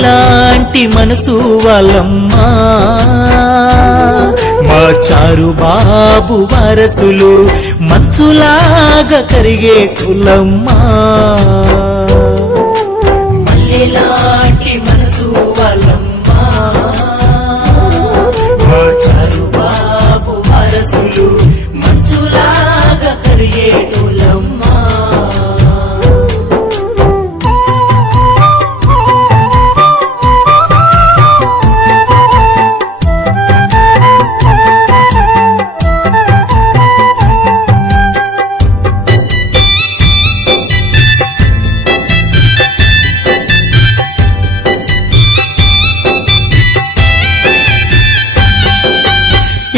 మల్లెలాంటి మనసు వాళ్ళమ్మా మా చారు బాబు వారసులు మంచులాగా కరిగేటోళ్ళమ్మా మల్లెలాంటి మనసు వాళ్ళమ్మా మా చారు బాబు వారసులు మంచులాగా కరిగేటోళ్ళమ్మా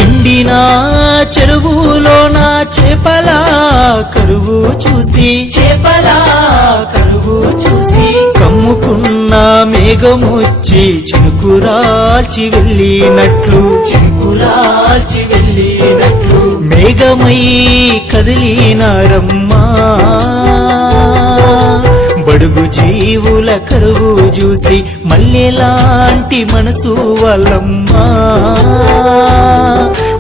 ఎండిన చెరువులోన చేపల కరువు చూసి కమ్ముకున్న మేఘమొచ్చి చినుకురాల్చి వెళ్ళినట్లు మేఘమై కదిలినారమ్మా బడుగు జీవుల కరువు చూసి మల్లెలాంటి మనసు వాళ్ళమ్మా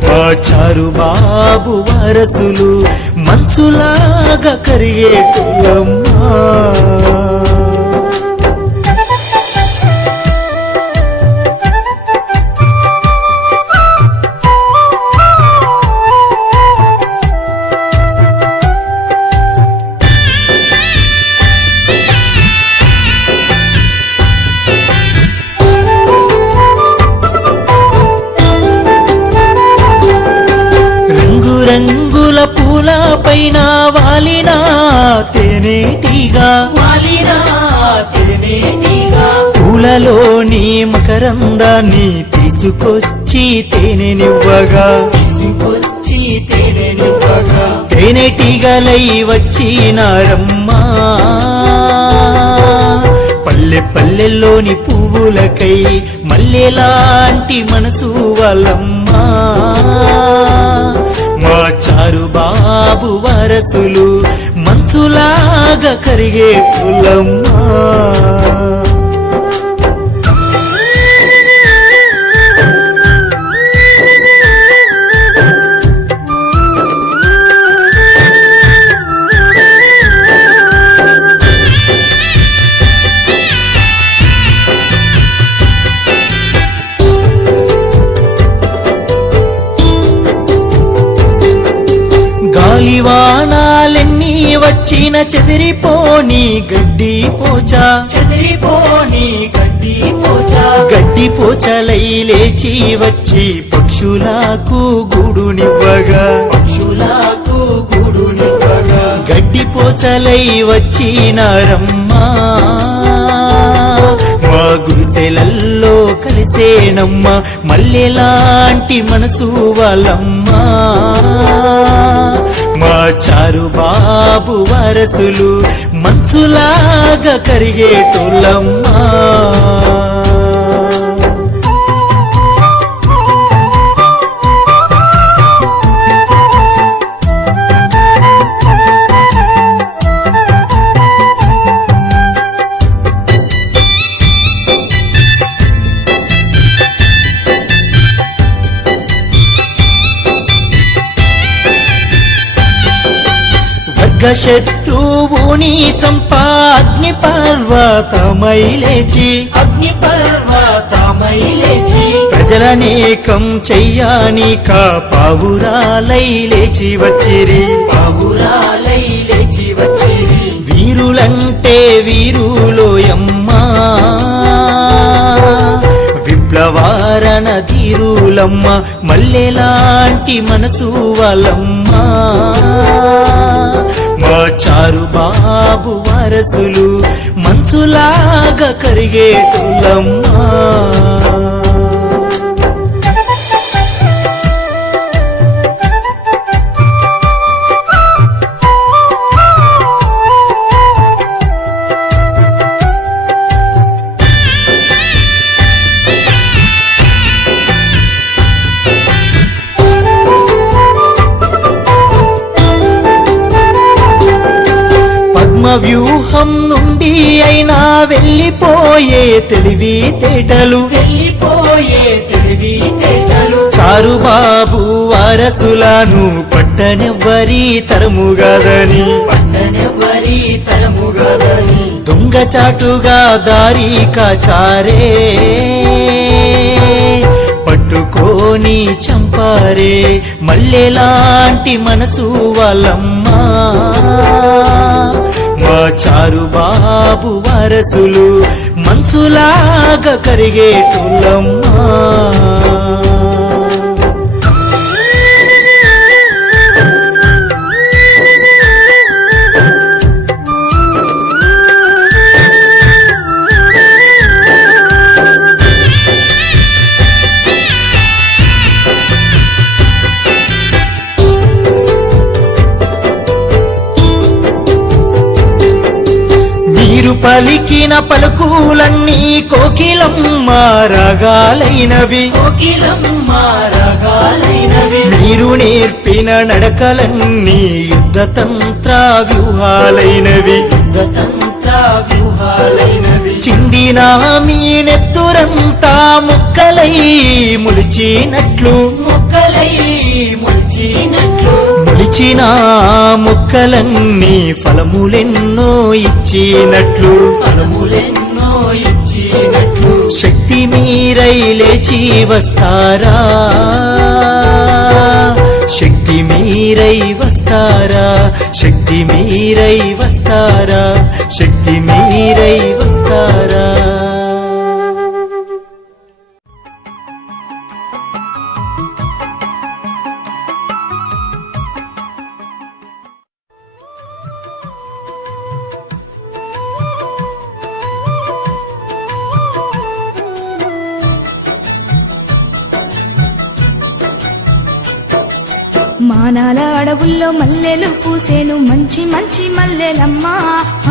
మా చారు బాబు వారసులు మంచులాగా కరిగేటోళ్ళమ్మా రంగుల పూల పైన వాలిన తేనెటీగా పూలలోని మకరందాన్ని తీసుకొచ్చి తేనెనివ్వగా తేనెటీగలై వచ్చినారమ్మా పల్లె పల్లెల్లోని పువ్వులకై మల్లెలాంటి మనసు వాళ్ళమ్మా మా చారు బాబు వారసులు మంచులాగా కరిగేటోళ్ళమ్మా గాలివానాలెన్ని వచ్చిన చెదిరిపోని గడ్డి పోచలై లేచి వచ్చి పక్షులకు గూడునివ్వగా గడ్డి పోచలై వచ్చినారమ్మా మా గుడిసెలల్లో కలిసేనమ్మా మల్లెలాంటి మనసు వాళ్ళమ్మా మా చారు బాబు వారసులు మంచులాగా కరిగేటోళ్ళమ్మా శత్రువుని చంపా అగ్ని పర్వతమై లేచి ప్రజలనేకం చెయ్యానిక పావురాలై లేచి వచ్చిరి వీరులంటే వీరులోయమ్మా విప్లవారణ ధీరులమ్మ మల్లెలాంటి మనసు వాళ్ళమ్మా మా చారు బాబు వారసులు మంచులాగా కరిగేటోళ్ళమ్మా వ్యూహం నుండి అయినా వెళ్ళిపోయే తెలివి తేటలు వెళ్ళిపోయే తెలివి తేటలు చారుబాబు వారసులను పట్టనెవ్వరి తరముగదని పట్టనెవ్వరి తరముగదని దొంగచాటుగా దారి కాచారే పట్టుకొని చంపారే మల్లెలాంటి మనసు వాళ్ళమ్మా మా చారుబాబు వారసులు మంచులాగా కరిగేటోళ్ళమ్మా మీరు పలికిన పలుకులన్నీ కోకిలమ్మ రాగాలైనవి కోకిలమ్మ రాగాలైనవి మీరు నేర్పిన నడకలన్నీ యుద్ధతంత్ర వ్యూహాలైనవి తంత్ర వ్యూహాలైనవి చిందిన మీ నెత్తురంతా ముక్కలై ములిచినట్లు మొక్కలై మొలిచినట్లు ములిచిన ముక్కలన్నీ ఫలములెన్నో ఇచ్చినట్లు ఫలములెన్నో ఇచ్చినట్లు శక్తి మీరై లేచి వస్తారా శక్తి మీరై వస్తారా శక్తి మీరై వస్తారా శక్తి మీరై వస్తారా మానాల అడవుల్లో మల్లెలు పూసేను మంచి మంచి మల్లెలమ్మా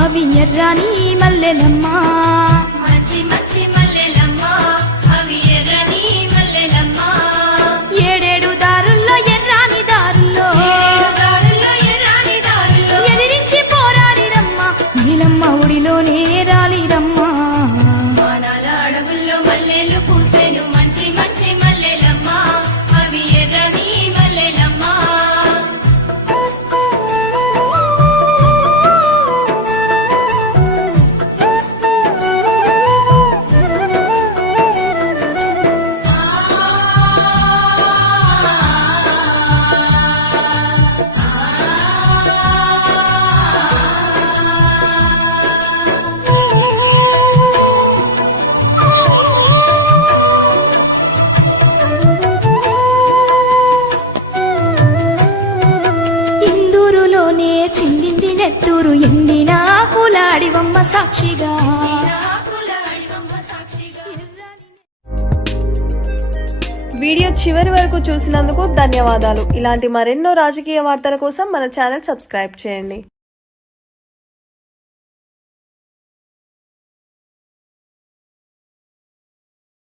అవి ఎర్రాని మల్లెలమ్మా మంచి మంచి మల్లెలమ్మా అవి ఎర్రని మల్లెలమ్మా ఏడేడు దారుల్లో ఎర్రాని దారుల్లో ఏడు దారుల్లో ఎర్రని దారుల్లో ఎదిరించి పోరాడిరమ్మా నీలమ్మ ఉడిలోనే రాలిరమ్మా వానాల అడవుల్లో మల్లెలు పూసెను మంచి మంచి మల్లెలమ్మా అవి ఎర్రని మల్లెలమ్మా ఇందూరులోనే చిందింది నెత్తూరు ఎండిన కులాడివమ్మ సాక్షిగా వీడియో చివరి వరకు చూసినందుకు ధన్యవాదాలు. ఇలాంటి మరెన్నో రాజకీయ వార్తల కోసం మన ఛానల్ సబ్స్క్రైబ్ చేయండి.